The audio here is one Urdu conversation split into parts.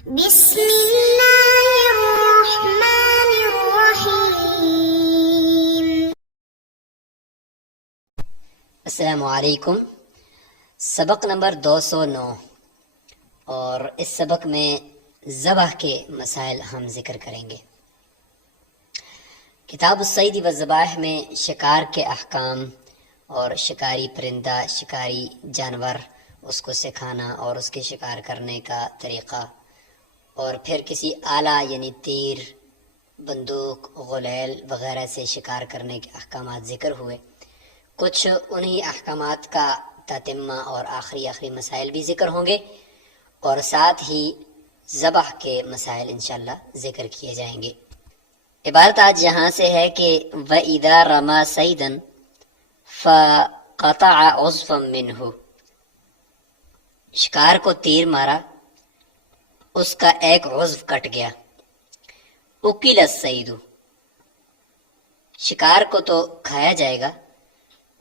بسم اللہ الرحمن الرحیم۔ السلام علیکم۔ سبق نمبر 209 اور اس سبق میں ذبح کے مسائل ہم ذکر کریں گے۔ کتاب الصید والذبائح میں شکار کے احکام اور شکاری پرندہ، شکاری جانور، اس کو سکھانا اور اس کے شکار کرنے کا طریقہ، اور پھر کسی آلہ یعنی تیر، بندوق، غلیل وغیرہ سے شکار کرنے کے احکامات ذکر ہوئے۔ کچھ انہی احکامات کا تتمہ اور آخری مسائل بھی ذکر ہوں گے، اور ساتھ ہی ذبح کے مسائل انشاءاللہ ذکر کیے جائیں گے۔ عبارت آج یہاں سے ہے کہ وَإِذَا رَمَى صَيْدًا فَقَطَعَ عُضْوًا مِّنْهُ، شکار کو تیر مارا، اس کا ایک عضو کٹ گیا۔ اکل الصید، شکار کو تو کھایا جائے گا،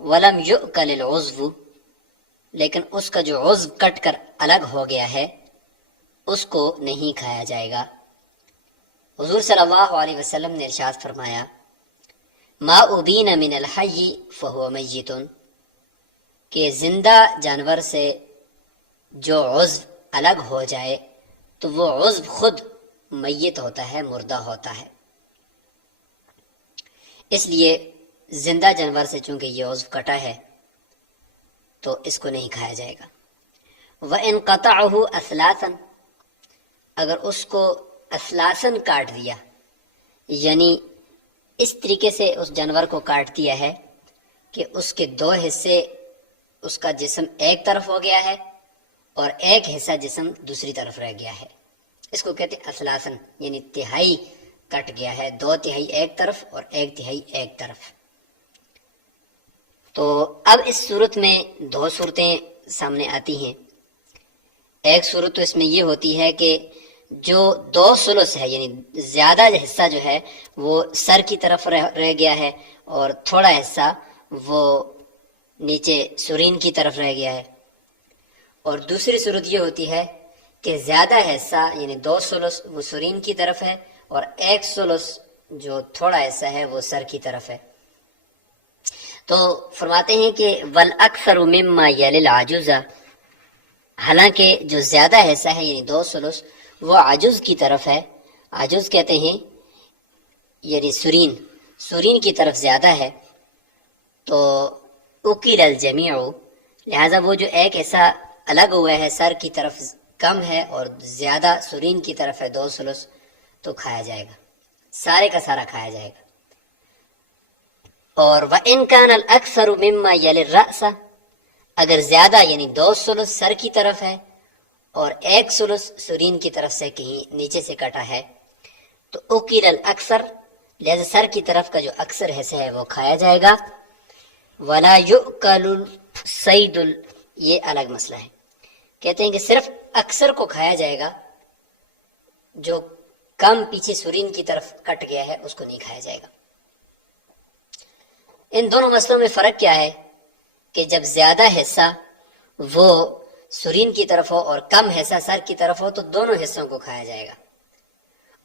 ولم یؤکل العضو، لیکن اس کا جو عضو کٹ کر الگ ہو گیا ہے اس کو نہیں کھایا جائے گا۔ حضور صلی اللہ علیہ وسلم نے ارشاد فرمایا ما ابین من الحی فہو میت، کہ زندہ جانور سے جو عضو الگ ہو جائے تو وہ عضو خود میت ہوتا ہے، مردہ ہوتا ہے۔ اس لیے زندہ جانور سے چونکہ یہ عضو کٹا ہے تو اس کو نہیں کھایا جائے گا۔ وَإِنْ قَطَعَهُ أَثْلَاثًا، اگر اس کو اثلاثاً کاٹ دیا، یعنی اس طریقے سے اس جانور کو کاٹ دیا ہے کہ اس کے دو حصے، اس کا جسم ایک طرف ہو گیا ہے اور ایک حصہ جسم دوسری طرف رہ گیا ہے، اس کو کہتے ہیں اثلاثاً، یعنی تہائی کٹ گیا ہے، 2/3 ایک طرف اور 1/3 ایک طرف۔ تو اب اس صورت میں دو صورتیں سامنے آتی ہیں۔ ایک صورت تو اس میں یہ ہوتی ہے کہ جو 2 ثلث ہے، یعنی زیادہ حصہ جو ہے وہ سر کی طرف رہ گیا ہے اور تھوڑا حصہ وہ نیچے سرین کی طرف رہ گیا ہے، اور دوسری صورت یہ ہوتی ہے کہ زیادہ حصہ یعنی 2 ثلث وہ سرین کی طرف ہے اور 1 ثلث جو تھوڑا حصہ ہے وہ سر کی طرف ہے۔ تو فرماتے ہیں کہ وَالْأَكْثَرُ مِمَّا يَلِ الْعَجُزَ، حالانکہ جو زیادہ حصہ ہے یعنی 2 ثلث وہ عجز کی طرف ہے۔ عجز کہتے ہیں یعنی سرین کی طرف زیادہ ہے، تو اکل الجمیع، لہذا وہ جو ایک حصہ الگ ہوا ہے سر کی طرف کم ہے اور زیادہ سرین کی طرف ہے 2 ثلث، تو کھایا جائے گا، سارے کا سارا کھایا جائے گا۔ اور وَإِنْ كَانَ الْأَكْثَرُ مِمَّا يَلِ الرَّأْسَ، اگر زیادہ یعنی 2 ثلث سر کی طرف ہے اور 1 ثلث سرین کی طرف سے کہیں نیچے سے کٹا ہے تو اکل الاکثر، لہذا سر کی طرف کا جو اکثر حصہ ہے وہ کھایا جائے گا۔ ولا یؤکل الصید، یہ الگ مسئلہ ہے، کہتے ہیں کہ صرف اکثر کو کھایا جائے گا، جو کم پیچھے سرین کی طرف کٹ گیا ہے اس کو نہیں کھایا جائے گا۔ ان دونوں مسئلوں میں فرق کیا ہے کہ جب زیادہ حصہ وہ سرین کی طرف ہو اور کم حصہ سر کی طرف ہو تو دونوں حصوں کو کھایا جائے گا،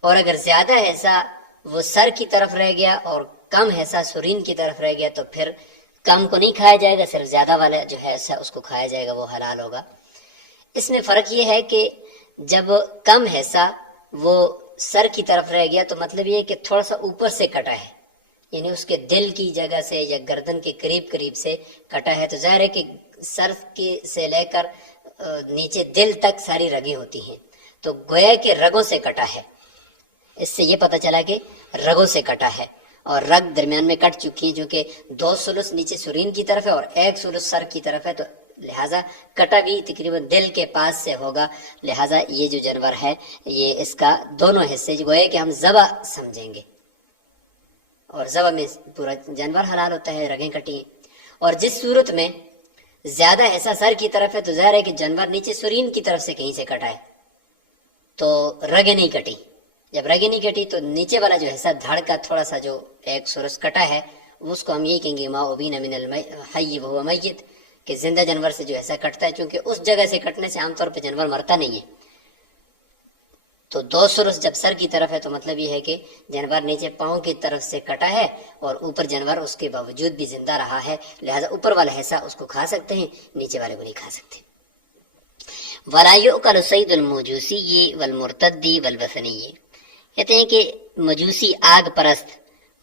اور اگر زیادہ حصہ وہ سر کی طرف رہ گیا اور کم حصہ سرین کی طرف رہ گیا تو پھر کم کو نہیں کھایا جائے گا، صرف زیادہ والا جو حصہ اس کو کھایا جائے گا، وہ حلال ہوگا۔ اس میں فرق یہ ہے کہ جب کم حصہ وہ سر کی طرف رہ گیا تو مطلب یہ ہے کہ تھوڑا سا اوپر سے کٹا ہے، یعنی اس کے دل کی جگہ سے یا گردن کے قریب سے کٹا ہے، تو ظاہر ہے کہ سر سے لے کر نیچے دل تک ساری رگیں ہوتی ہیں، تو گویا کہ رگوں سے کٹا ہے۔ اس سے یہ پتہ چلا کہ رگوں سے کٹا ہے، اور رگ درمیان میں کٹ چکی ہیں، چونکہ 2 ثلث نیچے سرین کی طرف ہے اور 1 ثلث سر کی طرف ہے، تو لہٰذا کٹا بھی تقریباً دل کے پاس سے ہوگا، لہٰذا یہ جو جانور ہے یہ اس کا دونوں حصے گویا کہ ہم ذبح سمجھیں گے، اور ذبح میں پورا جانور حلال ہوتا ہے، رگیں کٹی ہیں۔ اور جس صورت میں زیادہ حصہ سر کی طرف ہے تو ظاہر ہے کہ جانور نیچے سرین کی طرف سے کہیں سے کٹا ہے تو رگیں نہیں کٹی، جب رگیں نہیں کٹی تو نیچے والا جو حصہ دھڑ کا تھوڑا سا جو 1 ثلث کٹا ہے اس کو ہم یہی کہیں گے ما ابین من الحی وہو میت، کہ زندہ جانور سے جو حصہ کٹتا ہے، چونکہ اس جگہ سے کٹنے سے عام طور پہ جانور مرتا نہیں ہے، تو 2 سرس جب سر کی طرف ہے تو مطلب یہ ہے کہ جانور نیچے پاؤں کی طرف سے کٹا ہے اور اوپر جانور اس کے باوجود بھی زندہ رہا ہے، لہذا اوپر والا حصہ اس کو کھا سکتے ہیں، نیچے والے کو نہیں کھا سکتے۔ وَلَا يُؤْكَلُ صَيْدُ الْمُجُوسِيِّ وَالْمُرْتَدِّ وَالْوَثَنِيِّ، کہتے ہیں کہ مجوسی آگ پرست،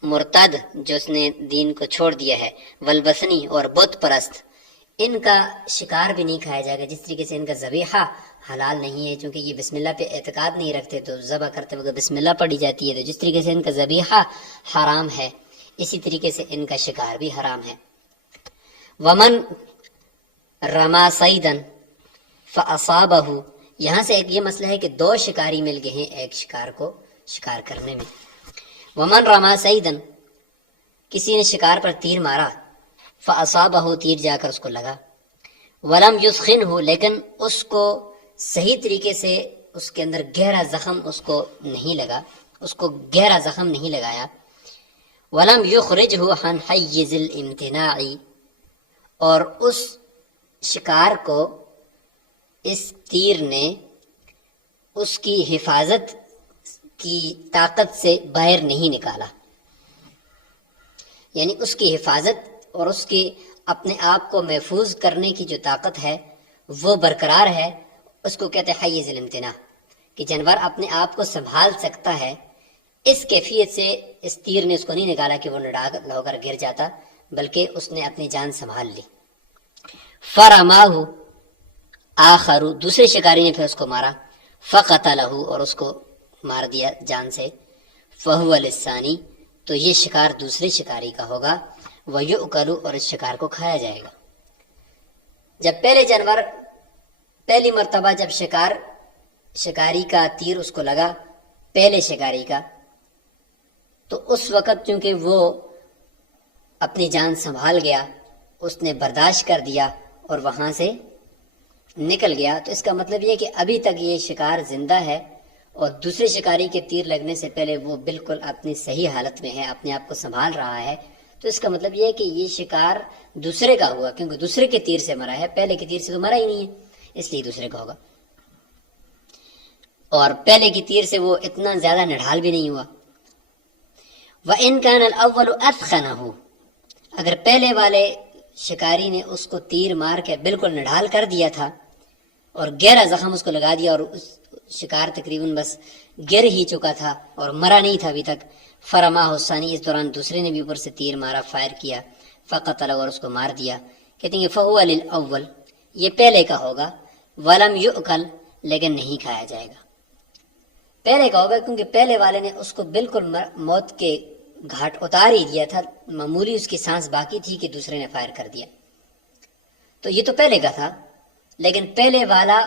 مرتد جو اس نے دین کو چھوڑ دیا ہے، والوثنی اور بت پرست، ان کا شکار بھی نہیں کھایا جائے گا۔ جس طریقے سے ان کا ذبیحہ حلال نہیں ہے چونکہ یہ بسم اللہ پہ اعتقاد نہیں رکھتے تو ذبح کرتے وقت بسم اللہ پڑھی جاتی ہے، تو جس طریقے سے ان کا ذبیحہ حرام ہے اسی طریقے سے ان کا شکار بھی حرام ہے۔ ومن رما صیدن فاصابہ، یہاں سے ایک یہ مسئلہ ہے کہ 2 شکاری مل گئے ہیں ایک شکار کو شکار کرنے میں۔ ومن رما صیدن، کسی نے شکار پر تیر مارا، فاصابہ، تیر جا کر اس کو لگا، ولم یثخنہ، لیکن اس کو صحیح طریقے سے اس کے اندر گہرا زخم اس کو نہیں لگا، اس کو گہرا زخم نہیں لگایا، ولم یخرجہ عن حیز الامتناع، اور اس شکار کو اس تیر نے اس کی حفاظت کی طاقت سے باہر نہیں نکالا، یعنی اس کی حفاظت اور اس کی اپنے آپ کو محفوظ کرنے کی جو طاقت ہے وہ برقرار ہے، اس کو کہتے ہیں حیز الامتناع، کہ جانور اپنے آپ کو سنبھال سکتا ہے۔ اس کیفیت سے اس تیر نے اس کو نہیں نکالا کہ وہ نڈاگ ہو کر گر جاتا، بلکہ اس نے اپنی جان سنبھال لی۔ فرماہ آخر، دوسرے شکاری نے پھر اس کو مارا، فقتلہ، اور اس کو مار دیا جان سے، فہو للثانی، تو یہ شکار دوسرے شکاری کا ہوگا، ویؤکل، اور اس شکار کو کھایا جائے گا۔ جب پہلے جانور پہلی مرتبہ جب شکاری کا تیر اس کو لگا، پہلے شکاری کا، تو اس وقت چونکہ وہ اپنی جان سنبھال گیا، اس نے برداشت کر دیا اور وہاں سے نکل گیا، تو اس کا مطلب یہ کہ ابھی تک یہ شکار زندہ ہے اور دوسرے شکاری کے تیر لگنے سے پہلے وہ بالکل اپنی صحیح حالت میں ہے، اپنے آپ کو سنبھال رہا ہے، تو اس کا مطلب یہ ہے کہ یہ شکار دوسرے کا ہوا، کیونکہ دوسرے کے تیر سے مرا ہے، پہلے کے تیر سے تو مرا ہی نہیں ہے، اس لیے دوسرے کا ہوگا۔ اور پہلے کی تیر سے وہ اتنا زیادہ نڈھال بھی نہیں ہوا۔ وَإِنْ كَانَ الْأَوَّلُ أَثْخَنَهُ، اگر پہلے والے شکاری نے اس کو تیر مار کے بالکل نڈھال کر دیا تھا اور گہرا زخم اس کو لگا دیا اور اس شکار تقریباً بس گر ہی چکا تھا اور مرا نہیں تھا ابھی تک، فرماہ الثانی، اس دوران دوسرے نے بھی اوپر سے تیر مارا، فائر کیا، فقتلہ، اور اس کو مار دیا، کہتے ہیں کہ فہو للاول، یہ پہلے کا ہوگا، ولم یؤکل، لیکن نہیں کھایا جائے گا۔ پہلے کا ہوگا کیونکہ پہلے والے نے اس کو بالکل موت کے گھاٹ اتار ہی دیا تھا، معمولی اس کی سانس باقی تھی کہ دوسرے نے فائر کر دیا، تو یہ تو پہلے کا تھا، لیکن پہلے والا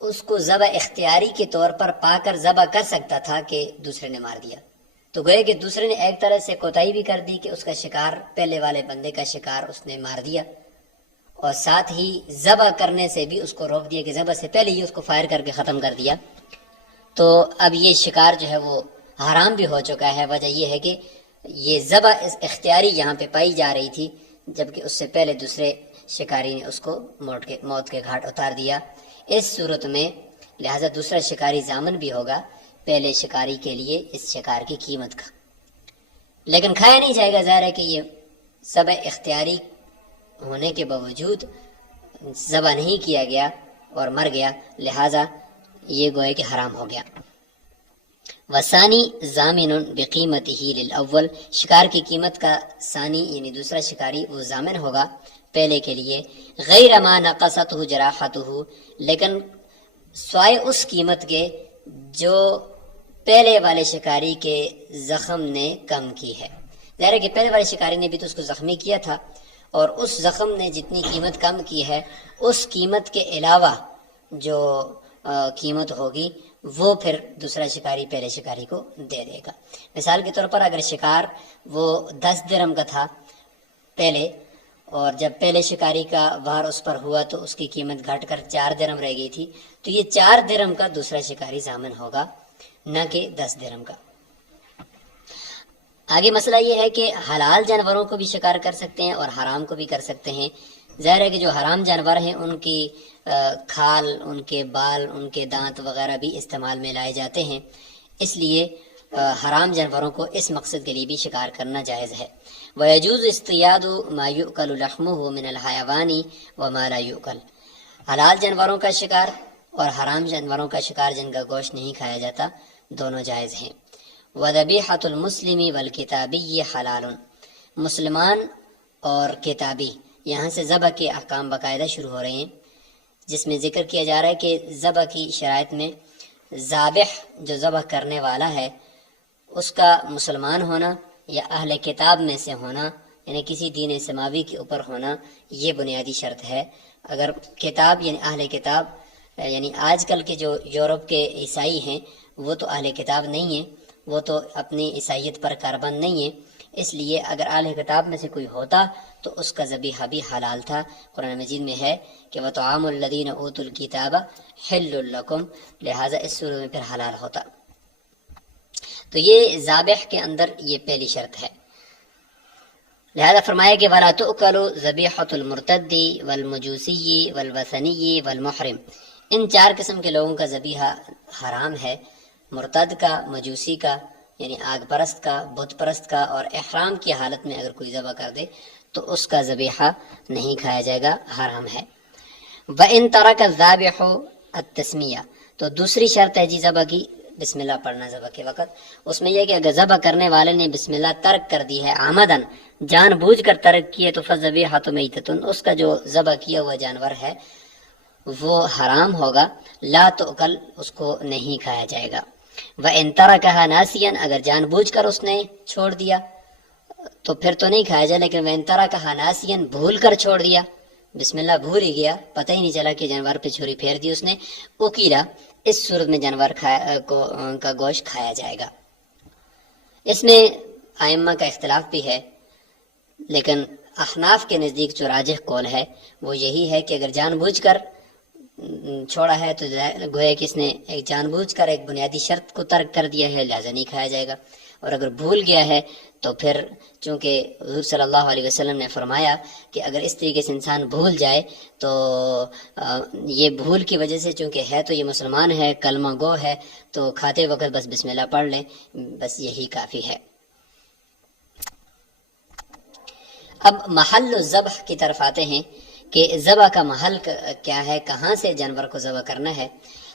اس کو ذبح اختیاری کے طور پر پا کر ذبح کر سکتا تھا کہ دوسرے نے مار دیا، تو گویا کہ دوسرے نے ایک طرح سے کوتاہی بھی کر دی کہ اس کا شکار، پہلے والے بندے کا شکار اس نے مار دیا، اور ساتھ ہی ذبح کرنے سے بھی اس کو روک دیا کہ ذبح سے پہلے ہی اس کو فائر کر کے ختم کر دیا، تو اب یہ شکار جو ہے وہ حرام بھی ہو چکا ہے۔ وجہ یہ ہے کہ یہ ذبح اختیاری یہاں پہ پائی جا رہی تھی، جبکہ اس سے پہلے دوسرے شکاری نے اس کو موت کے گھاٹ اتار دیا۔ اس صورت میں لہذا دوسرا شکاری ضامن بھی ہوگا پہلے شکاری کے لیے اس شکار کی قیمت کا، لیکن کھایا نہیں جائے گا، ظاہر ہے کہ یہ ذبح اختیاری ہونے کے باوجود ذبح نہیں کیا گیا اور مر گیا، لہذا یہ گوئے کہ حرام ہو گیا۔ وثانی ضامن بقیمتہ للاول، شکار کی قیمت کا ثانی یعنی دوسرا شکاری وہ ضامن ہوگا پہلے کے لیے، غیر ما نقصتہ جراحتہ، لیکن سوائے اس قیمت کے جو پہلے والے شکاری کے زخم نے کم کی ہے۔ ظاہر ہے کہ پہلے والے شکاری نے بھی تو اس کو زخمی کیا تھا، اور اس زخم نے جتنی قیمت کم کی ہے اس قیمت کے علاوہ جو قیمت ہوگی وہ پھر دوسرا شکاری پہلے شکاری کو دے دے گا۔ مثال کے طور پر اگر شکار وہ 10 درہم کا تھا پہلے، اور جب پہلے شکاری کا وار اس پر ہوا تو اس کی قیمت گھٹ کر 4 درہم رہ گئی تھی، تو یہ 4 درہم کا دوسرا شکاری ضامن ہوگا، نہ کہ 10 درہم کا۔ آگے مسئلہ یہ ہے کہ حلال جانوروں کو بھی شکار کر سکتے ہیں اور حرام کو بھی کر سکتے ہیں، ظاہر ہے کہ جو حرام جانور ہیں ان کی کھال، ان کے بال، ان کے دانت وغیرہ بھی استعمال میں لائے جاتے ہیں، اس لیے حرام جانوروں کو اس مقصد کے لیے بھی شکار کرنا جائز ہے۔ وَيَجُوزُ اصْطِيَادُ مَا يُؤْكَلُ لَحْمُهُ مِنَ الْحَيَوَانِ وَمَا لَا يُؤْكَلُ، حلال جانوروں کا شکار اور حرام جانوروں کا شکار جن کا گوشت نہیں کھایا جاتا، دونوں جائز ہیں۔ وَذَبِيحَةُ الْمُسْلِمِ وَالْكِتَابِيِّ حَلَالٌ، مسلمان اور کتابی، یہاں سے ذبح کے احکام باقاعدہ شروع ہو رہے ہیں، جس میں ذکر کیا جا رہا ہے کہ ذبح کی شرائط میں ذابح جو ذبح کرنے والا ہے اس کا مسلمان ہونا یا اہل کتاب میں سے ہونا، یعنی کسی دین سماوی کے اوپر ہونا، یہ بنیادی شرط ہے۔ اگر کتاب یعنی اہل کتاب، یعنی آج کل کے جو یورپ کے عیسائی ہیں وہ تو اہل کتاب نہیں ہیں، وہ تو اپنی عیسائیت پر کاربند نہیں ہیں، اس لیے اگر اہل کتاب میں سے کوئی ہوتا تو اس کا ذبیحہ بھی حلال تھا۔ قرآن مجید میں ہے کہ وَطَعَامُ الَّذِينَ أُوتُوا الْكِتَابَ حِلٌّ لَكُمْ، لہٰذا اس صورت میں پھر حلال ہوتا۔ تو یہ ذابح کے اندر یہ پہلی شرط ہے۔ لہذا فرمایا کہ وَلَا تُؤْكَلُ ذَبِيحَةُ الْمُرْتَدِّ وَالْمَجُوسِيِّ وَالْوَثَنِيِّ وَالْمُحْرِمِ، ان چار قسم کے لوگوں کا ذبیحہ حرام ہے، مرتد کا، مجوسی کا یعنی آگ پرست کا، بت پرست کا، اور احرام کی حالت میں اگر کوئی ذبح کر دے تو اس کا ذبیحہ نہیں کھایا جائے گا، حرام ہے۔ وَإِن تَرَكَ الذَّابِحُ التَّسْمِيَّةَ، تو دوسری شرط ہے جی ذبح کی، بسم اللہ پڑھنا ذبح کے وقت۔ اس میں یہ کہ اگر ذبح کرنے والے نے بسم اللہ ترک کر دی ہے عامدن، جان بوجھ کر ترک کیے، تو فَذَبِيحَةُ مَيْتَةٌ، اس کا جو ذبح کیا ہوا جانور ہے وہ حرام ہوگا، لا تؤکل، اس کو نہیں کھایا جائے گا۔ وَإِن تَرَكَهَا نَاسِيًا، اگر جان بوجھ کر اس نے چھوڑ دیا تو پھر تو نہیں کھایا جائے، لیکن وَإِن تَرَكَهَا نَاسِيًا، بھول کر چھوڑ دیا، بسم اللہ بھول ہی گیا، پتہ ہی نہیں چلا کہ جانور پہ چھری پھیر دی اس نے، اکیلا، اس صورت میں جانور کا گوشت کھایا جائے گا۔ اس میں ائمہ کا اختلاف بھی ہے، لیکن احناف کے نزدیک جو راجح قول ہے وہ یہی ہے کہ اگر جان بوجھ کر چھوڑا ہے تو گویا کہ اس نے ایک جان بوجھ کر ایک بنیادی شرط کو ترک کر دیا ہے، لہذا نہیں کھایا جائے گا۔ اور اگر بھول گیا ہے تو پھر چونکہ حضور صلی اللہ علیہ وسلم نے فرمایا کہ اگر اس طریقے سے انسان بھول جائے تو یہ بھول کی وجہ سے چونکہ ہے تو یہ مسلمان ہے، کلمہ گو ہے، تو کھاتے وقت بس بسم اللہ پڑھ لیں، بس یہی کافی ہے۔ اب محل الذبح کی طرف آتے ہیں کہ ذبح کا محل کیا ہے، کہاں سے جانور کو ذبح کرنا ہے۔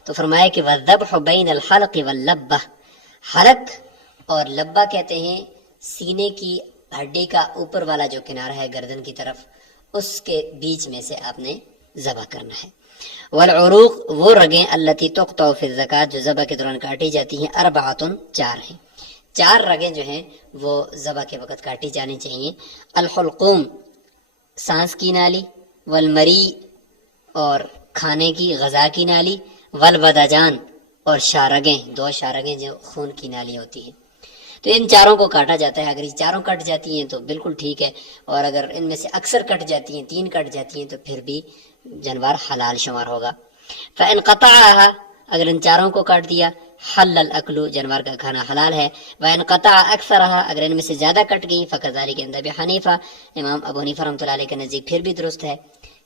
تو فرمایا کہ وَالذَّبْحُ بَيْنَ الْحَلْقِ وَاللَّبَّةِ، حلق اور لبہ کہتے ہیں سینے کی ہڈی کا اوپر والا جو کنارہ ہے گردن کی طرف، اس کے بیچ میں سے آپ نے ذبح کرنا ہے۔ والعروق، وہ رگیں التي تقطع في الزکات، جو ذبح کے دوران کاٹی جاتی ہیں، اربعۃ، چار ہیں، چار رگیں جو ہیں وہ ذبح کے وقت کاٹی جانی چاہیے۔ الحلقوم، سانس کی نالی، والمری، اور کھانے کی غذا کی نالی، والوداجان، اور شارگیں، دو شارگیں جو خون کی نالی ہوتی ہیں۔ تو ان چاروں کو کاٹا جاتا ہے، اگر یہ چاروں کٹ جاتی ہیں تو بالکل ٹھیک ہے، اور اگر ان میں سے اکثر کٹ جاتی ہیں، تین کٹ جاتی ہیں، تو پھر بھی جانور حلال شمار ہوگا۔ فَإِن قَطَعَهَا، اگر ان چاروں کو کاٹ دیا، حل الاکل، جانور کا کھانا حلال ہے۔ وَإِن قَطَعَ أَكْثَرَهَا، اگر ان میں سے زیادہ کٹ گئی، فَكَذَلِكَ عِندَ أَبِي حنیفہ، امام ابو حنیفہ رحمۃ اللہ علیہ کے نزدیک پھر بھی درست ہے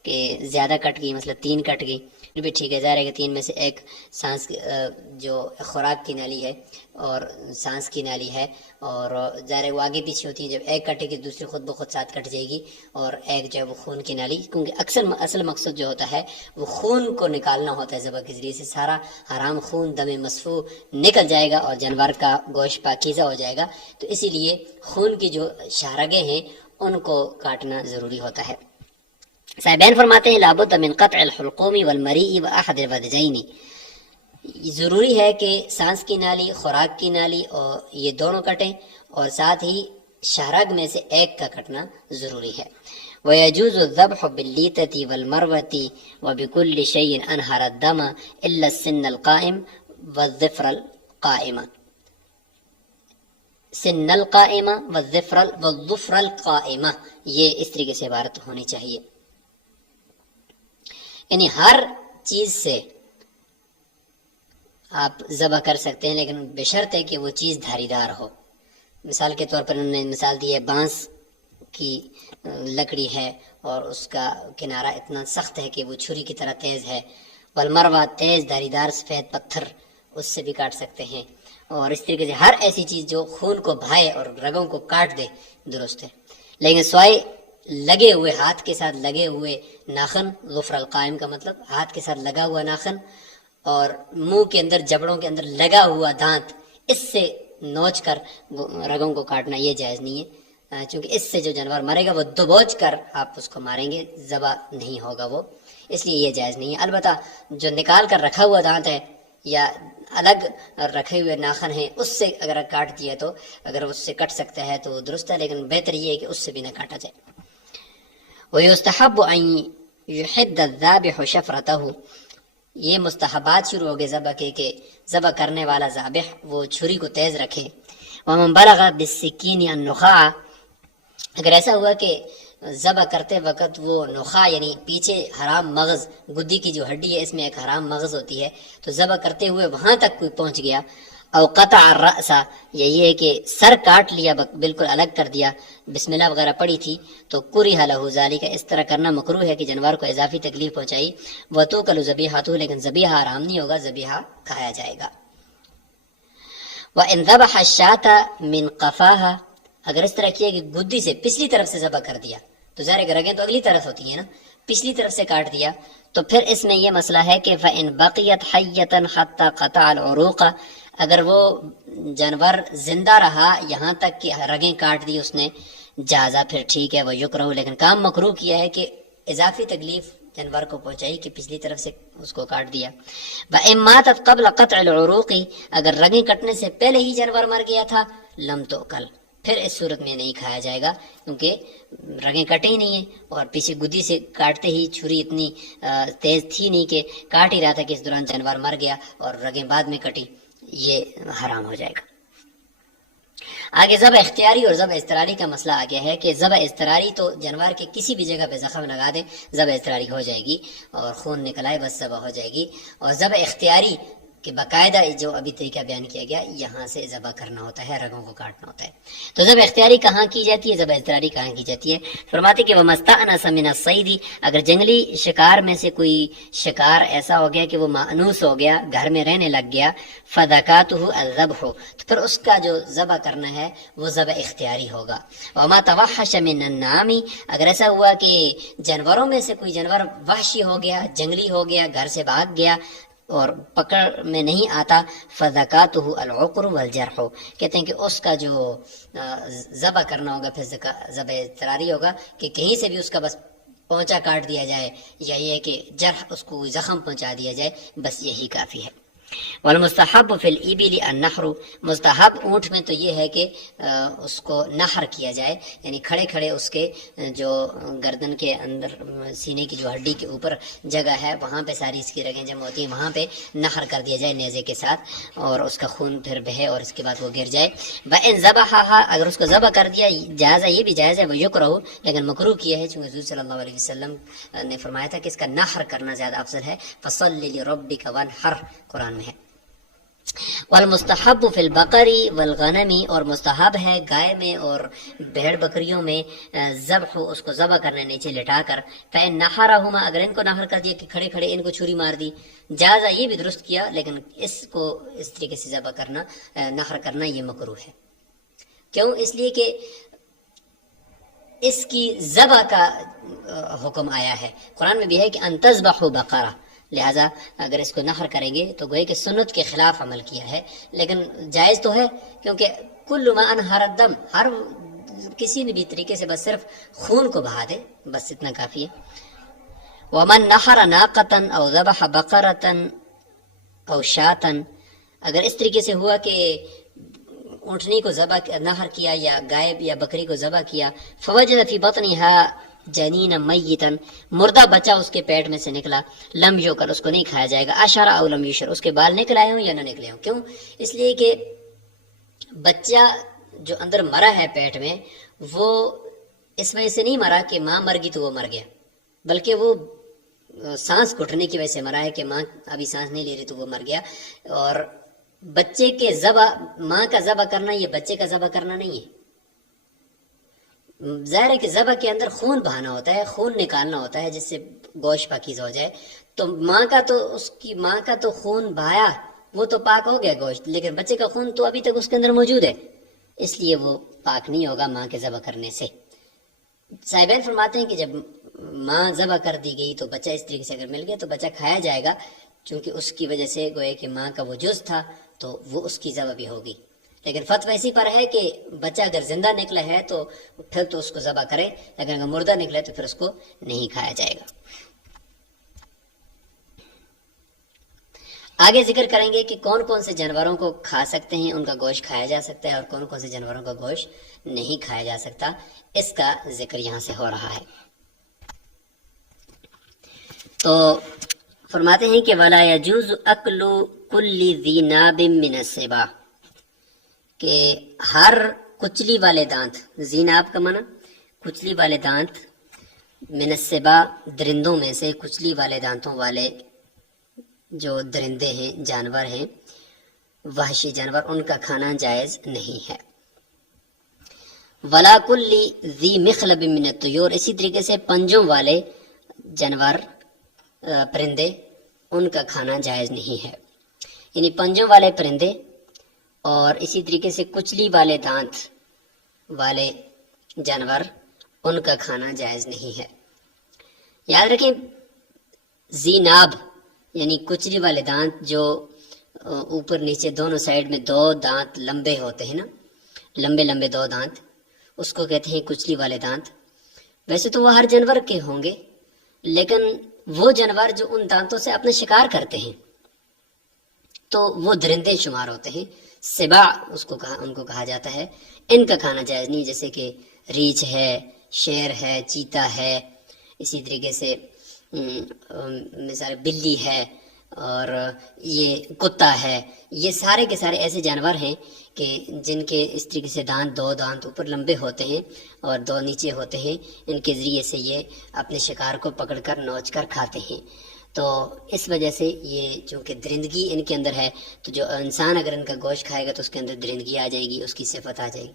کہ زیادہ کٹ گئی، مثلا تین کٹ گئی، پھر بھی ٹھیک ہے۔ ظاہر ہے کہ تین میں سے ایک سانس جو خوراک کی نالی ہے اور سانس کی نالی ہے، اور ظاہر ہے وہ آگے پیچھے ہوتی ہے، جب ایک کٹے گی دوسری خود بخود ساتھ کٹ جائے گی، اور ایک جو ہے وہ خون کی نالی، کیونکہ اصل مقصد جو ہوتا ہے وہ خون کو نکالنا ہوتا ہے، ذبح کے ذریعے سے سارا حرام خون، دم مسفوح نکل جائے گا اور جانور کا گوشت پاکیزہ ہو جائے گا، تو اسی لیے خون کی جو شارگیں ہیں ان کو کاٹنا ضروری ہوتا ہے۔ صاحبین فرماتے ہیں لابد من قطع الحلقوم والمریء واحد الودجین، ضروری ہے کہ سانس کی نالی، خوراک کی نالی، اور یہ دونوں کٹیں، اور ساتھ ہی شہرگ میں سے ایک کا کٹنا ضروری ہے۔ وَيَجُوزُ الذَّبْحُ بِاللِّيتَةِ وَالْمَرْوَةِ وَبِكُلِّ شَيْءٍ أَنْهَرَ الدَّمَ إِلَّا السِّنَّ الْقَائِمَ وَالظِّفْرَ الْقَائِمَ، سن القائمہ والظفر القائمہ، یہ اس طریقے سے عبارت ہونی چاہیے، یعنی ہر چیز سے آپ ذبح کر سکتے ہیں، لیکن بشرط ہے کہ وہ چیز دھاری دار ہو۔ مثال کے طور پر انہوں نے مثال دی ہے بانس کی لکڑی ہے اور اس کا کنارہ اتنا سخت ہے کہ وہ چھری کی طرح تیز ہے، والمروا تیز داریدار سفید پتھر، اس سے بھی کاٹ سکتے ہیں، اور اس طریقے سے ہر ایسی چیز جو خون کو بہائے اور رگوں کو کاٹ دے درست ہے، لیکن سوائے لگے ہوئے ہاتھ کے ساتھ لگے ہوئے ناخن، ظفر القائم کا مطلب ہاتھ کے ساتھ لگا ہوا ناخن، اور منہ کے اندر جبڑوں کے اندر لگا ہوا دانت، اس سے نوچ کر رگوں کو کاٹنا یہ جائز نہیں ہے، چونکہ اس سے جو جانور مرے گا وہ دبوچ کر آپ اس کو ماریں گے، ذبح نہیں ہوگا وہ، اس لیے یہ جائز نہیں ہے۔ البتہ جو نکال کر رکھا ہوا دانت ہے یا الگ رکھے ہوئے ناخن ہیں، اس سے اگر کاٹ دیا تو اگر اس سے کٹ سکتا ہے تو وہ درست ہے، لیکن بہتر یہ ہے کہ اس سے بھی نہ کاٹا جائے۔ وَيُسْتَحَبُّ أَن يُحِدَّ الذَّابِحُ شَفْرَتَهُ، یہ مستحبات شروع ہو گئے ذبح کے کہ ذبح کرنے والا ذابح وہ چھری کو تیز رکھے۔ وَمَن بَلَغَ بِالسِّكِّينِ النُّخَاعَ، اگر ایسا ہوا کہ ذبح کرتے وقت وہ نخاع یعنی پیچھے حرام مغز، گدی کی جو ہڈی ہے اس میں ایک حرام مغز ہوتی ہے، تو ذبح کرتے ہوئے وہاں تک کوئی پہنچ گیا، او قطع الرأس، یا یہ ہے کہ سر کاٹ لیا، بالکل الگ کر دیا، بسم اللہ وغیرہ پڑی تھی، تو کرہ لہ ذالک، اس طرح کرنا مکروہ ہے کہ جانور کو اضافی تکلیف پہنچائی۔ وتؤکل ذبیحتہ، لیکن ذبیحہ حرام نہیں ہوگا، ذبیحہ کھایا جائے گا۔ وَإِن ذَبَحَ الشَّاةَ مِن قَفَاهَا، اگر اس طرح کیا کہ گدی سے پچھلی طرف سے ذبح کر دیا، تو ظاہر ہے رگیں تو اگلی طرف ہوتی ہیں نا، پچھلی طرف سے کاٹ دیا، تو پھر اس میں یہ مسئلہ ہے کہ فَإِن بَقِيَتْ حَيَّةً حَتَّى قَطَعَ الْعُرُوقَ، اگر وہ جانور زندہ رہا یہاں تک کہ رگیں کاٹ دی اس نے، جازا، پھر ٹھیک ہے، وہ یکرہ، لیکن کام مکروہ کیا ہے کہ اضافی تکلیف جانور کو پہنچائی کہ پچھلی طرف سے اس کو کاٹ دیا۔ وَإِن مَاتَتْ قَبْلَ قَطْعِ الْعُرُوقِ، اگر رگیں کٹنے سے پہلے ہی جانور مر گیا تھا، لم تؤکل، پھر اس صورت میں نہیں کھایا جائے گا، کیونکہ رگیں کٹے ہی نہیں ہیں، اور پیچھے گدی سے کاٹتے ہی چھری اتنی تیز تھی نہیں کہ کاٹ ہی رہا تھا کہ اس دوران جانور مر گیا اور رگیں بعد میں کٹی، یہ حرام ہو جائے گا۔ آگے ذبح اختیاری اور ذبح اضطراری کا مسئلہ آ گیا ہے کہ ذبح اضطراری تو جانور کے کسی بھی جگہ پہ زخم لگا دے، ذبح اضطراری ہو جائے گی اور خون نکل آئے بس ذبح ہو جائے گی، اور ذبح اختیاری کہ باقاعدہ جو ابھی طریقہ بیان کیا گیا یہاں سے ذبح کرنا ہوتا ہے، رگوں کو کاٹنا ہوتا ہے۔ تو ذبح اختیاری کہاں کی جاتی ہے، ذبح اضطراری کہاں کی جاتی ہے؟ فرماتے کہ وَمَسْتَأْنَسَ مِنَ الصَّيْدِ، اگر جنگلی شکار میں سے کوئی شکار ایسا ہو گیا کہ وہ مأنوس ہو گیا، گھر میں رہنے لگ گیا، فَذَكَاتُهُ الذَّبْحُ، تو پھر اس کا جو ذبح کرنا ہے وہ ذبح اختیاری ہوگا۔ وَمَا تَوَحَّشَ مِنَ النَّعَامِ، اگر ایسا ہوا کہ جانوروں میں سے کوئی جانور وحشی ہو گیا، جنگلی ہو گیا، گھر سے بھاگ گیا اور پکڑ میں نہیں آتا، فَذَكَاتُهُ الْعُقْرُ وَالْجَرْحُ، کہتے ہیں کہ اس کا جو ذبح کرنا ہوگا پھر ذبح اضطراری ہوگا کہ کہیں سے بھی اس کا بس پہنچا کاٹ دیا جائے، یا یہ کہ جرح اس کو زخم پہنچا دیا جائے، بس یہی کافی ہے۔ والمستحب فی الابل النحر، مستحب اونٹ میں تو یہ ہے کہ اس کو نحر کیا جائے، یعنی کھڑے کھڑے اس کے جو گردن کے اندر سینے کی جو ہڈی کے اوپر جگہ ہے وہاں پہ ساری اس کی رگیں جمع ہوتی ہیں، وہاں پہ نحر کر دیا جائے نیزے کے ساتھ، اور اس کا خون پھر بہے اور اس کے بعد وہ گر جائے۔ وَإِن ذَبَحَهَا، اگر اس کو ذبح کر دیا، جائزہ یہ بھی جائز ہے، وہ یکرہ، لیکن مکروہ کیا ہے، چونکہ حضور صلی اللہ علیہ وسلم نے فرمایا تھا کہ اس کا نحر کرنا زیادہ افضل ہے، فَصَلِّ لِرَبِّكَ وَانْحَرْ، قرآن میں ہے۔ والمستحب فی البقر والغنم، اور مستحب ہے گائے میں اور بھیڑ بکریوں میں ذبح، اس کو ذبح کرنے نیچے لٹا کر، فإن نحرهما، اگر ان کو نحر کر دیا کہ کھڑے کھڑے ان کو چھری مار دی، جازا، یہ بھی درست کیا، لیکن اس کو اس طریقے سے ذبح کرنا، نحر کرنا یہ مکروہ ہے۔ کیوں؟ اس لیے کہ اس کی ذبح کا حکم آیا ہے، قرآن میں بھی ہے کہ ان تذبحوا بقرہ، لہذا اگر اس کو نحر کریں گے تو گوئے کہ سنت کے خلاف عمل کیا ہے، لیکن جائز تو ہے، کیونکہ کل ما انہر الدم، ہر کسی بھی طریقے سے بس صرف خون کو بہا دے، بس اتنا کافی ہے۔ ومن نحر ناقۃ او ذبح بقرۃ او شاۃ، اگر اس طریقے سے ہوا کہ اونٹنی کو ذبح نحر کیا یا گائے یا بکری کو ذبح کیا، فوجد فی بطنها جنینا میتا، مردہ بچہ اس کے پیٹ میں سے نکلا، لم یوکل، اس کو نہیں کھایا جائے گا، اشارہ او لم یشر، اس کے بال نکل آئے ہوں یا نہ نکلے ہوں۔ کیوں؟ اس لیے کہ بچہ جو اندر مرا ہے پیٹ میں وہ اس وجہ سے نہیں مرا کہ ماں مر گئی تو وہ مر گیا، بلکہ وہ سانس گھٹنے کی وجہ سے مرا ہے کہ ماں ابھی سانس نہیں لے رہی تو وہ مر گیا۔ اور بچے کے ذبح، ماں کا ذبح کرنا یہ بچے کا ذبح کرنا نہیں ہے، ظاہر ہے کہ ذبح کے اندر خون بہانا ہوتا ہے، خون نکالنا ہوتا ہے جس سے گوشت پاکیزہ ہو جائے. تو اس کی ماں کا تو خون بہایا، وہ تو پاک ہو گیا گوشت، لیکن بچے کا خون تو ابھی تک اس کے اندر موجود ہے، اس لیے وہ پاک نہیں ہوگا ماں کے ذبح کرنے سے. صاحبین فرماتے ہیں کہ جب ماں ذبح کر دی گئی تو بچہ اس طریقے سے اگر مل گیا تو بچہ کھایا جائے گا، چونکہ اس کی وجہ سے گویا کہ ماں کا وہ جز تھا تو وہ اس کی ذبح بھی ہوگی. لیکن فتویٰ اسی پر ہے کہ بچہ اگر زندہ نکلا ہے تو پھر تو اس کو ذبح کرے، لیکن اگر مردہ نکلا ہے تو پھر اس کو نہیں کھایا جائے گا. آگے ذکر کریں گے کہ کون کون سے جانوروں کو کھا سکتے ہیں، ان کا گوشت کھایا جا سکتا ہے، اور کون کون سے جانوروں کا گوشت نہیں کھایا جا سکتا، اس کا ذکر یہاں سے ہو رہا ہے. تو فرماتے ہیں کہ وَلَا يَجُوزُ أَكْلُ كُلِّ ذِي نَابٍ مِّنَ السِّبَاعِ، کہ ہر کچلی والے دانت، ذی ناب کا معنی کچلی والے دانت، من السباع درندوں میں سے، کچلی والے دانتوں والے جو درندے ہیں، جانور ہیں، وحشی جانور، ان کا کھانا جائز نہیں ہے. ولا کلی ذی مخلب من الطیور، اسی طریقے سے پنجوں والے جانور، پرندے، ان کا کھانا جائز نہیں ہے. یعنی پنجوں والے پرندے اور اسی طریقے سے کچلی والے دانت والے جانور، ان کا کھانا جائز نہیں ہے. یاد رکھیں ذی ناب یعنی کچلی والے دانت جو اوپر نیچے دونوں سائڈ میں دو دانت لمبے ہوتے ہیں نا، لمبے لمبے دو دانت، اس کو کہتے ہیں کچلی والے دانت. ویسے تو وہ ہر جانور کے ہوں گے، لیکن وہ جانور جو ان دانتوں سے اپنا شکار کرتے ہیں تو وہ درندے شمار ہوتے ہیں. سباع ان کو کہا جاتا ہے. ان کا کھانا جائز نہیں، جیسے کہ ریچھ ہے، شیر ہے، چیتا ہے، اسی طریقے سے مثال بلی ہے، اور یہ کتا ہے. یہ سارے کے سارے ایسے جانور ہیں کہ جن کے اس طریقے سے دو دانت اوپر لمبے ہوتے ہیں اور دو نیچے ہوتے ہیں، ان کے ذریعے سے یہ اپنے شکار کو پکڑ کر نوچ کر کھاتے ہیں. تو اس وجہ سے یہ چونکہ درندگی ان کے اندر ہے، تو جو انسان اگر ان کا گوشت کھائے گا تو اس کے اندر درندگی آ جائے گی، اس کی صفت آ جائے گی.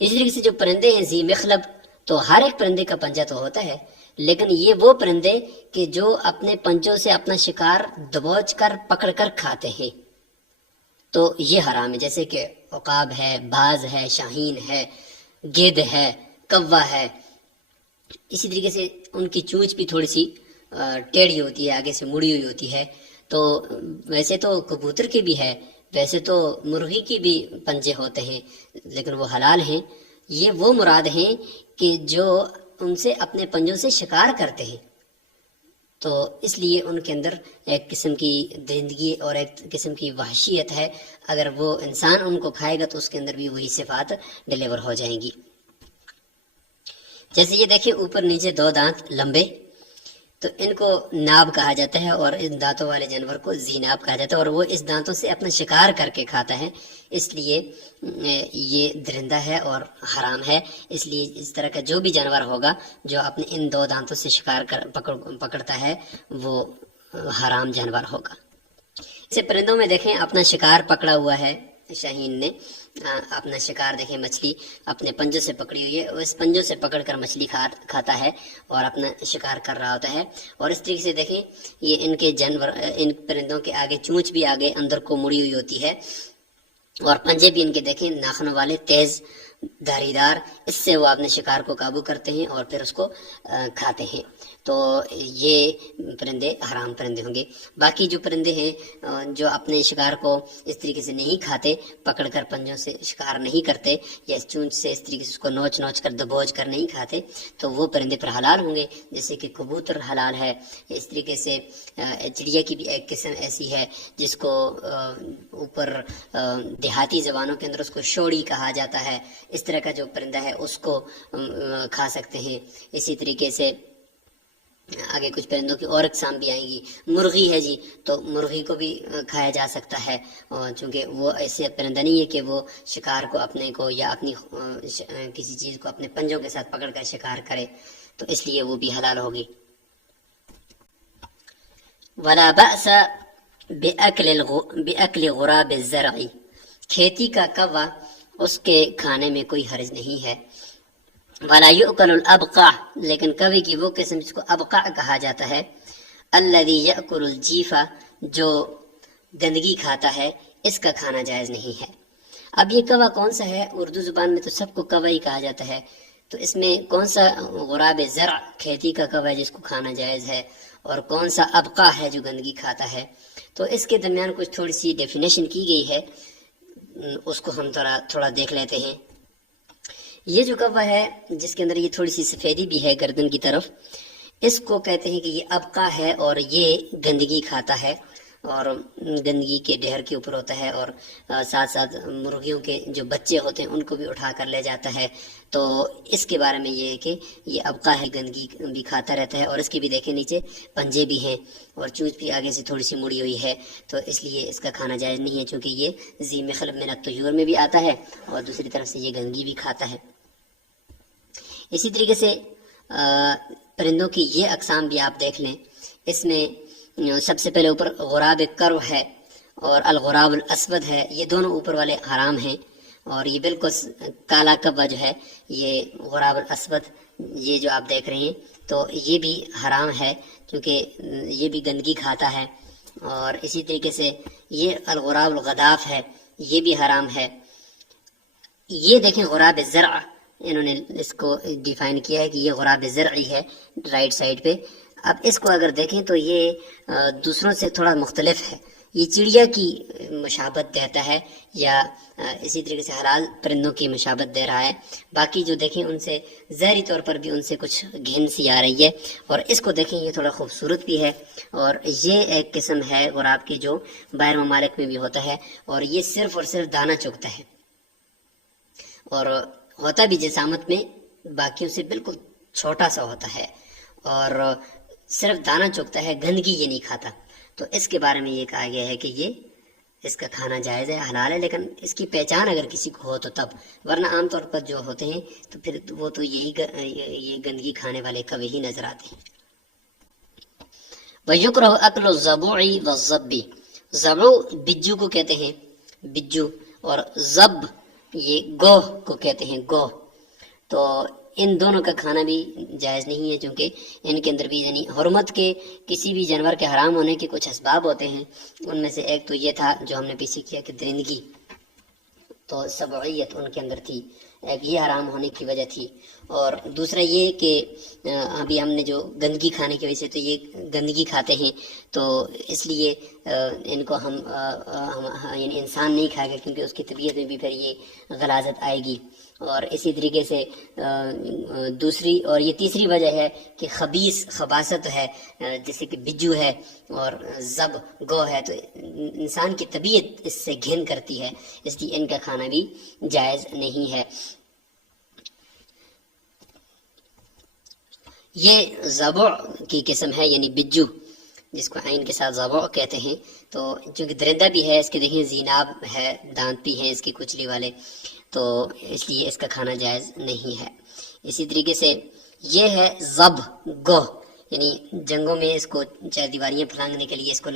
اسی طریقے سے جو پرندے ہیں ذی مخلب، تو ہر ایک پرندے کا پنجہ تو ہوتا ہے، لیکن یہ وہ پرندے کہ جو اپنے پنجوں سے اپنا شکار دبوچ کر پکڑ کر کھاتے ہیں تو یہ حرام ہے. جیسے کہ عقاب ہے، باز ہے، شاہین ہے، گدھ ہے، کوا ہے. اسی طریقے سے ان کی چونچ بھی تھوڑی سی ٹیڑھی ہوتی ہے، آگے سے مڑی ہوئی ہوتی ہے. تو ویسے تو کبوتر کی بھی ہے، ویسے تو مرغی کی بھی پنجے ہوتے ہیں، لیکن وہ حلال ہیں. یہ وہ مراد ہیں کہ جو ان سے اپنے پنجوں سے شکار کرتے ہیں، تو اس لیے ان کے اندر ایک قسم کی درندگی اور ایک قسم کی وحشیت ہے. اگر وہ انسان ان کو کھائے گا تو اس کے اندر بھی وہی صفات ڈیلیور ہو جائیں گی. جیسے یہ دیکھیں اوپر نیچے دو دانت لمبے، تو ان کو ناب کہا جاتا ہے، اور ان دانتوں والے جانور کو ذی ناب کہا جاتا ہے، اور وہ اس دانتوں سے اپنا شکار کر کے کھاتا ہے، اس لیے یہ درندہ ہے اور حرام ہے. اس لیے اس طرح کا جو بھی جانور ہوگا جو اپنے ان دو دانتوں سے شکار پکڑتا ہے وہ حرام جانور ہوگا. اسے پرندوں میں دیکھیں اپنا شکار پکڑا ہوا ہے، شاہین نے اپنا شکار دیکھیں مچھلی اپنے پنجوں سے پکڑی ہوئی ہے، اس پنجوں سے پکڑ کر مچھلی کھاتا ہے اور اپنا شکار کر رہا ہوتا ہے. اور اس طریقے سے دیکھیں یہ ان پرندوں کے آگے چونچ بھی آگے اندر کو مڑی ہوئی ہوتی ہے، اور پنجے بھی ان کے دیکھیں ناخنوں والے تیز دھاری دار، اس سے وہ اپنے شکار کو قابو کرتے ہیں اور پھر اس کو کھاتے ہیں. تو یہ پرندے حرام پرندے ہوں گے. باقی جو پرندے ہیں جو اپنے شکار کو اس طریقے سے نہیں کھاتے، پکڑ کر پنجوں سے شکار نہیں کرتے یا چونچ سے اس طریقے سے اس کو نوچ کر دبوچ کر نہیں کھاتے، تو وہ پرندے پر حلال ہوں گے. جیسے کہ کبوتر حلال ہے. اس طریقے سے چڑیا کی بھی ایک قسم ایسی ہے جس کو اوپر دیہاتی زبانوں کے اندر اس کو شوڑی کہا جاتا ہے. اس طرح کا جو پرندہ ہے اس کو کھا سکتے ہیں. اسی طریقے سے آگے کچھ پرندوں کی اور اقسام بھی آئیں گی. مرغی ہے جی، تو مرغی کو بھی کھایا جا سکتا ہے، چونکہ وہ ایسے پرندہ نہیں ہے کہ وہ شکار کو اپنے کو یا اپنی کسی چیز کو اپنے پنجوں کے ساتھ پکڑ کر شکار کرے، تو اس لیے وہ بھی حلال ہوگی. ولا بأس بأكل غراب الزرع، کھیتی کا کوا اس کے کھانے میں کوئی حرج نہیں ہے. ولا یؤکل الابقع، لیکن کوے کی وہ قسم جس کو ابقع کہا جاتا ہے، الذی یأکل الجیفہ، جو گندگی کھاتا ہے، اس کا کھانا جائز نہیں ہے۔ اب یہ کوا کون سا ہے؟ اردو زبان میں تو سب کو کوا ہی کہا جاتا ہے، تو اس میں کون سا غراب زرع کھیتی کا کوا ہے جس کو کھانا جائز ہے، اور کون سا ابقع ہے جو گندگی کھاتا ہے؟ تو اس کے درمیان کچھ تھوڑی سی ڈیفینیشن کی گئی ہے، اس کو ہم تھوڑا دیکھ لیتے ہیں۔ یہ جو کوا ہے جس کے اندر یہ تھوڑی سی سفیدی بھی ہے گردن کی طرف، اس کو کہتے ہیں کہ یہ ابقع ہے، اور یہ گندگی کھاتا ہے اور گندگی کے ڈھیر کے اوپر ہوتا ہے، اور ساتھ ساتھ مرغیوں کے جو بچے ہوتے ہیں ان کو بھی اٹھا کر لے جاتا ہے۔ تو اس کے بارے میں یہ ہے کہ یہ ابقع ہے، گندگی بھی کھاتا رہتا ہے، اور اس کے بھی دیکھیں نیچے پنجے بھی ہیں، اور چونچ بھی آگے سے تھوڑی سی مڑی ہوئی ہے، تو اس لیے اس کا کھانا جائز نہیں ہے، چونکہ یہ ذی مخلب من الطیور میں بھی آتا ہے، اور دوسری طرف سے یہ گندگی بھی کھاتا ہے۔ اسی طریقے سے پرندوں کی یہ اقسام بھی آپ دیکھ لیں، اس میں سب سے پہلے اوپر غراب کرو ہے اور الغراب الاسود ہے، یہ دونوں اوپر والے حرام ہیں، اور یہ بالکل کالا کوا جو ہے یہ غراب الاسود، یہ جو آپ دیکھ رہے ہیں، تو یہ بھی حرام ہے کیونکہ یہ بھی گندگی کھاتا ہے۔ اور اسی طریقے سے یہ الغراب الغداف ہے، یہ بھی حرام ہے۔ یہ دیکھیں غراب زرع، انہوں نے اس کو ڈیفائن کیا ہے کہ یہ غراب زرعی ہے رائٹ سائڈ پہ۔ اب اس کو اگر دیکھیں تو یہ دوسروں سے تھوڑا مختلف ہے، یہ چڑیا کی مشابت دیتا ہے، یا اسی طریقے سے حلال پرندوں کی مشابت دے رہا ہے۔ باقی جو دیکھیں ان سے ظاہری طور پر بھی ان سے کچھ گھن سی آ رہی ہے، اور اس کو دیکھیں یہ تھوڑا خوبصورت بھی ہے، اور یہ ایک قسم ہے غراب کی جو باہر ممالک میں بھی ہوتا ہے، اور یہ صرف اور صرف دانہ چگتا ہے، اور ہوتا بھی جسامت میں باقیوں سے بالکل چھوٹا سا ہوتا ہے، اور صرف دانہ چگتا ہے، گندگی یہ نہیں کھاتا۔ تو اس کے بارے میں یہ کہا گیا ہے کہ یہ اس کا کھانا جائز ہے، حلال ہے، لیکن اس کی پہچان اگر کسی کو ہو تو تب، ورنہ عام طور پر جو ہوتے ہیں تو پھر وہ تو یہ گندگی کھانے والے کوے ہی نظر آتے ہیں۔ وَيُكْرَهُ أَكْلُ الضَّبُوعِ وَالظَّبِّ، ضبع بجو کو کہتے ہیں، بجو، اور ضب یہ گوہ کو کہتے ہیں، گوہ۔ تو ان دونوں کا کھانا بھی جائز نہیں ہے، چونکہ ان کے اندر بھی یعنی حرمت کے کسی بھی جانور کے حرام ہونے کے کچھ اسباب ہوتے ہیں، ان میں سے ایک تو یہ تھا جو ہم نے پیچھے کیا کہ درندگی، تو سبعیت ان کے اندر تھی، ایک یہ حرام ہونے کی وجہ تھی، اور دوسرا یہ کہ ابھی ہم نے جو گندگی کھانے کی وجہ سے، تو یہ گندگی کھاتے ہیں تو اس لیے ان کو ہم یعنی انسان نہیں کھائے گا، کیونکہ اس کی طبیعت میں بھی پھر یہ غلاظت آئے گی۔ اور اسی طریقے سے دوسری اور یہ تیسری وجہ ہے کہ خباثت ہے، جیسے کہ بجو ہے اور زب گو ہے، تو انسان کی طبیعت اس سے گھن کرتی ہے، اس لیے ان کا کھانا بھی جائز نہیں ہے۔ یہ ضبع کی قسم ہے، یعنی بجو جس کو عین کے ساتھ ضبع کہتے ہیں، تو چونکہ درندہ بھی ہے، اس کے دیکھیں زیناب ہے، دانت بھی ہیں اس کی کچلی والے، تو اس لیے اس کا کھانا جائز نہیں ہے۔ اسی طریقے سے یہ ہے ضب گوہ، یعنی جنگوں میں اس کو چار دیواریاں پھلانگنے کے لیے اس کو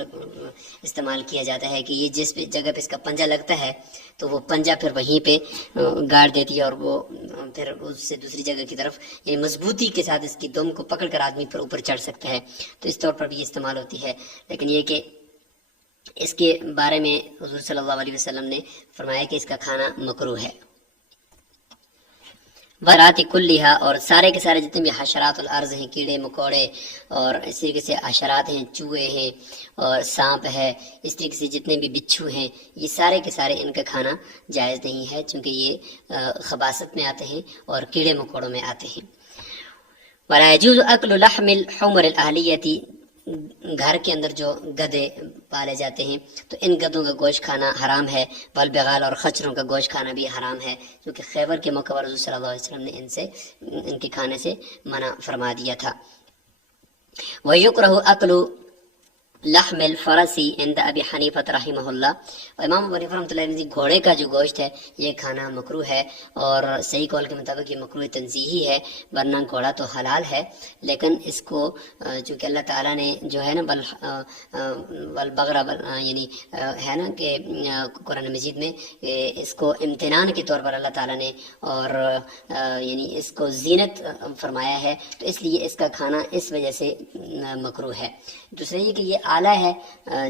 استعمال کیا جاتا ہے کہ یہ جس جگہ پہ اس کا پنجہ لگتا ہے تو وہ پنجہ پھر وہیں پہ گاڑ دیتی ہے، اور وہ پھر اس سے دوسری جگہ کی طرف یعنی مضبوطی کے ساتھ اس کی دم کو پکڑ کر آدمی پر اوپر چڑھ سکتا ہے، تو اس طور پر بھی یہ استعمال ہوتی ہے۔ لیکن یہ کہ اس کے بارے میں حضور صلی اللہ علیہ وسلم نے فرمایا کہ اس کا کھانا مکروہ ہے۔ ورات کلیہا، اور سارے کے سارے جتنے بھی حشرات الارض ہیں، کیڑے مکوڑے، اور اس طریقے سے حشرات ہیں، چوہے ہیں اور سانپ ہے، اس طریقے سے جتنے بھی بچھو ہیں، یہ سارے کے سارے ان کا کھانا جائز نہیں ہے، چونکہ یہ خباثت میں آتے ہیں اور کیڑے مکوڑوں میں آتے ہیں۔ ولا يجوز اکل لحم الحمر الاہلیتی، گھر کے اندر جو گدے پالے جاتے ہیں تو ان گدوں کا گوشت کھانا حرام ہے، والبغال، اور خچروں کا گوشت کھانا بھی حرام ہے، کیونکہ خیبر کے موقع پر حضور صلی اللہ علیہ وسلم نے ان کے کھانے سے منع فرما دیا تھا۔ وَيُكْرَهُ أَكْلُ لحم الفرسی عند ابی حنیفہ رحمہ اللہ، اور امام ابو حنیفہ رحمۃ اللہ علیہ گھوڑے کا جو گوشت ہے یہ کھانا مکروہ ہے، اور صحیح قول کے مطابق یہ مکروہ تنزیہی ہے، ورنہ گھوڑا تو حلال ہے، لیکن اس کو چونکہ اللہ تعالیٰ نے جو ہے نا والبغرہ یعنی ہے نا کہ قرآن مجید میں اس کو امتنان کے طور پر اللہ تعالیٰ نے اور یعنی اس کو زینت فرمایا ہے، تو اس لیے اس کا کھانا اس وجہ سے مکروہ ہے۔ دوسرا یہ کہ یہ آلہ ہے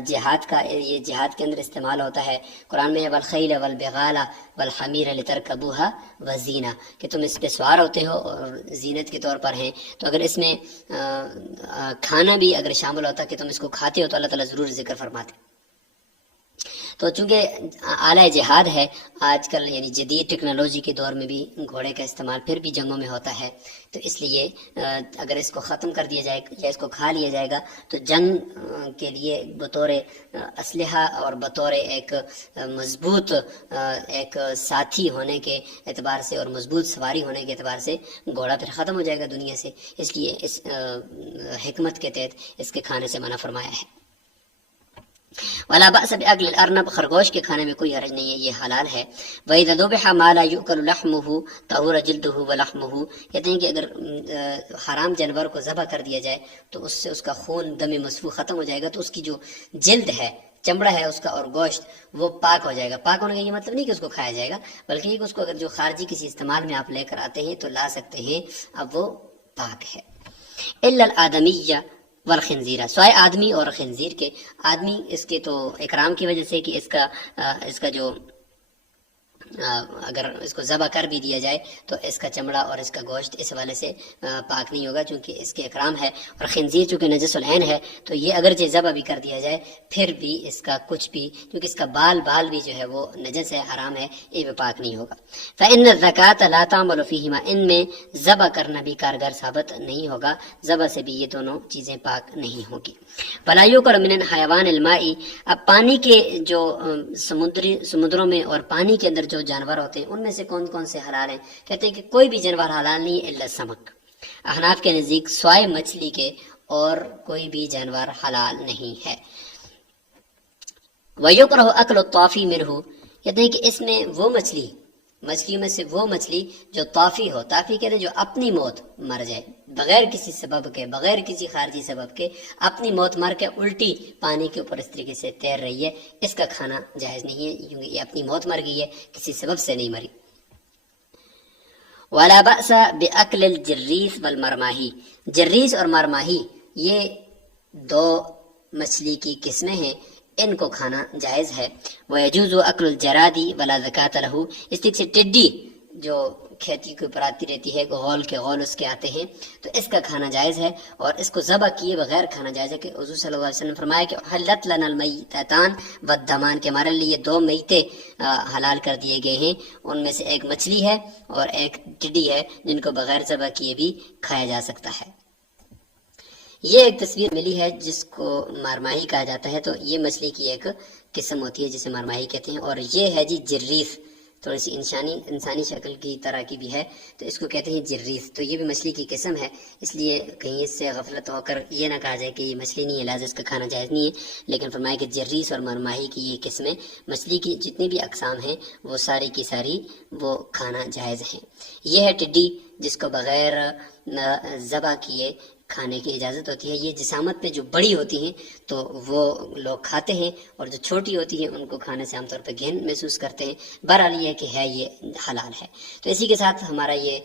جہاد کا، یہ جہاد کے اندر استعمال ہوتا ہے، قرآن میں والخیل والبغال والحمیر لترکبوها وزینہ، کہ تم اس پہ سوار ہوتے ہو اور زینت کے طور پر ہیں، تو اگر اس میں کھانا بھی اگر شامل ہوتا کہ تم اس کو کھاتے ہو تو اللہ تعالیٰ ضرور ذکر فرماتے۔ تو چونکہ اعلیٰ جہاد ہے آج کل، یعنی جدید ٹیکنالوجی کے دور میں بھی گھوڑے کا استعمال پھر بھی جنگوں میں ہوتا ہے، تو اس لیے اگر اس کو ختم کر دیا جائے یا اس کو کھا لیا جائے گا تو جنگ کے لیے بطور اسلحہ اور بطور ایک مضبوط ایک ساتھی ہونے کے اعتبار سے اور مضبوط سواری ہونے کے اعتبار سے گھوڑا پھر ختم ہو جائے گا دنیا سے، اس لیے اس حکمت کے تحت اس کے کھانے سے منع فرمایا ہے۔ ولا بأس بأكل الارنب، خرگوش کے کھانے میں کوئی حرج نہیں ہے، یہ حلال ہے۔ وإذا ذبح ما لا يؤكل لحمه طهور جلده ولحمه، کہتے ہیں کہ اگر حرام جانور کو ذبح کر دیا جائے تو اس سے اس کا خون دم مسفوح ختم ہو جائے گا، تو اس کی جو جلد ہے، چمڑا ہے اس کا اور گوشت وہ پاک ہو جائے گا۔ پاک ہونے کا یہ مطلب نہیں کہ اس کو کھایا جائے گا، بلکہ یہ کہ اس کو اگر جو خارجی کسی استعمال میں آپ لے کر آتے ہیں تو لا سکتے ہیں، اب وہ پاک ہے۔ الا الآدمیہ والخنزیرہ، سوائے آدمی اور خنزیر کے۔ آدمی اس کے تو اکرام کی وجہ سے کہ اس کا جو اگر اس کو ذبح کر بھی دیا جائے تو اس کا چمڑا اور اس کا گوشت اس حوالے سے پاک نہیں ہوگا چونکہ اس کے اکرام ہے، اور خنزیر چونکہ نجس العین ہے تو یہ اگرچہ ذبح بھی کر دیا جائے پھر بھی اس کا کچھ بھی، کیونکہ اس کا بال بھی جو ہے وہ نجس ہے، حرام ہے، یہ بھی پاک نہیں ہوگا۔ فإن الزکاۃ لا تعمل فیہما، ان میں ذبح کرنا بھی کارگر ثابت نہیں ہوگا، ذبح سے بھی یہ دونوں چیزیں پاک نہیں ہوگی۔ ولا یؤکل من الحیوان المائی، اب پانی کے جو سمندروں میں اور پانی کے اندر جو جانور ہوتے ہیں ان میں سے کون کون سے حلال ہیں؟ کہتے ہیں کہ کوئی بھی جانور حلال نہیں ہے الا سمک، احناف کے نزدیک سوائے مچھلی کے اور کوئی بھی جانور حلال نہیں ہے۔ وَيُكْرَهُ أَكْلُ الطَّافِي مِنْهُ، کہتے ہیں کہ اس میں وہ مچھلیوں میں سے وہ مچھلی جو طافی ہو، طافی کہتے ہیں جو اپنی موت مر جائے بغیر کسی سبب کے، بغیر کسی خارجی سبب کے، اپنی موت مر کے الٹی پانی کے اوپر اس طریقے سے تیر رہی ہے، اس کا کھانا جائز نہیں ہے کیونکہ یہ اپنی موت مر گئی ہے، کسی سبب سے نہیں مری۔ ولا بأس بأكل الجریس والمرماہی، جریس اور مرماہی یہ دو مچھلی کی قسمیں ہیں، ان کو کھانا جائز ہے۔ وَيَجُوزُ أَكْلُ الْجَرَادِ وَلَا زَكَاةَ لَهُ، اس طریقے سے ٹڈی جو کھیتی کے اوپر آتی رہتی ہے، غول اس کے آتے ہیں، تو اس کا کھانا جائز ہے، اور اس کو ذبح کیے بغیر کھانا جائز ہے کہ حضور صلی اللہ علیہ وسلم نے فرمایا کہ حلت لنا المیتتان والدمان، کہ ہمارے لیے دو میتیں حلال کر دیے گئے ہیں، ان میں سے ایک مچھلی ہے اور ایک ٹڈی ہے جن کو بغیر ذبح کیے بھی کھایا جا سکتا ہے۔ یہ ایک تصویر ملی ہے جس کو مارماہی کہا جاتا ہے، تو یہ مچھلی کی ایک قسم ہوتی ہے جسے مارماہی کہتے ہیں، اور یہ ہے جی جریف، تھوڑی سی انسانی شکل کی طرح کی بھی ہے، تو اس کو کہتے ہیں جریف، تو یہ بھی مچھلی کی قسم ہے، اس لیے کہیں اس سے غفلت ہو کر یہ نہ کہا جائے کہ یہ مچھلی نہیں ہے لہٰذا اس کا کھانا جائز نہیں ہے، لیکن فرمایا کہ جریس اور مارماہی کی یہ قسمیں، مچھلی کی جتنی بھی اقسام ہیں وہ ساری کی ساری وہ کھانا جائز ہیں۔ یہ ہے ٹڈی جس کو بغیر ذبح کیے کھانے کی اجازت ہوتی ہے۔ یہ جسامت میں جو بڑی ہوتی ہیں تو وہ لوگ کھاتے ہیں، اور جو چھوٹی ہوتی ہیں ان کو کھانے سے عام طور پہ گھن محسوس کرتے ہیں۔ بہرحال یہ کہ ہے یہ حلال ہے۔ تو اسی کے ساتھ ہمارا یہ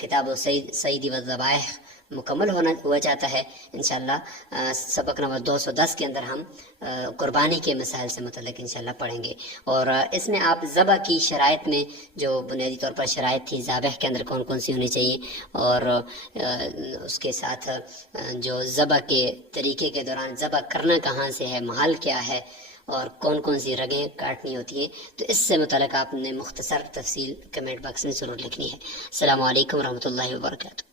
کتاب سعید والذبائح مکمل ہوا چاہتا ہے۔ انشاءاللہ سبق نمبر 210 کے اندر ہم قربانی کے مسائل سے متعلق انشاءاللہ پڑھیں گے، اور اس میں آپ ذبح کی شرائط میں جو بنیادی طور پر شرائط تھی ذابح کے اندر کون کون سی ہونی چاہیے، اور اس کے ساتھ جو ذبح کے طریقے کے دوران ذبح کرنا کہاں سے ہے، محل کیا ہے، اور کون کون سی رگیں کاٹنی ہوتی ہیں، تو اس سے متعلق آپ نے مختصر تفصیل کمنٹ باکس میں ضرور لکھنی ہے۔ السلام علیکم ورحمۃ اللہ وبرکاتہ۔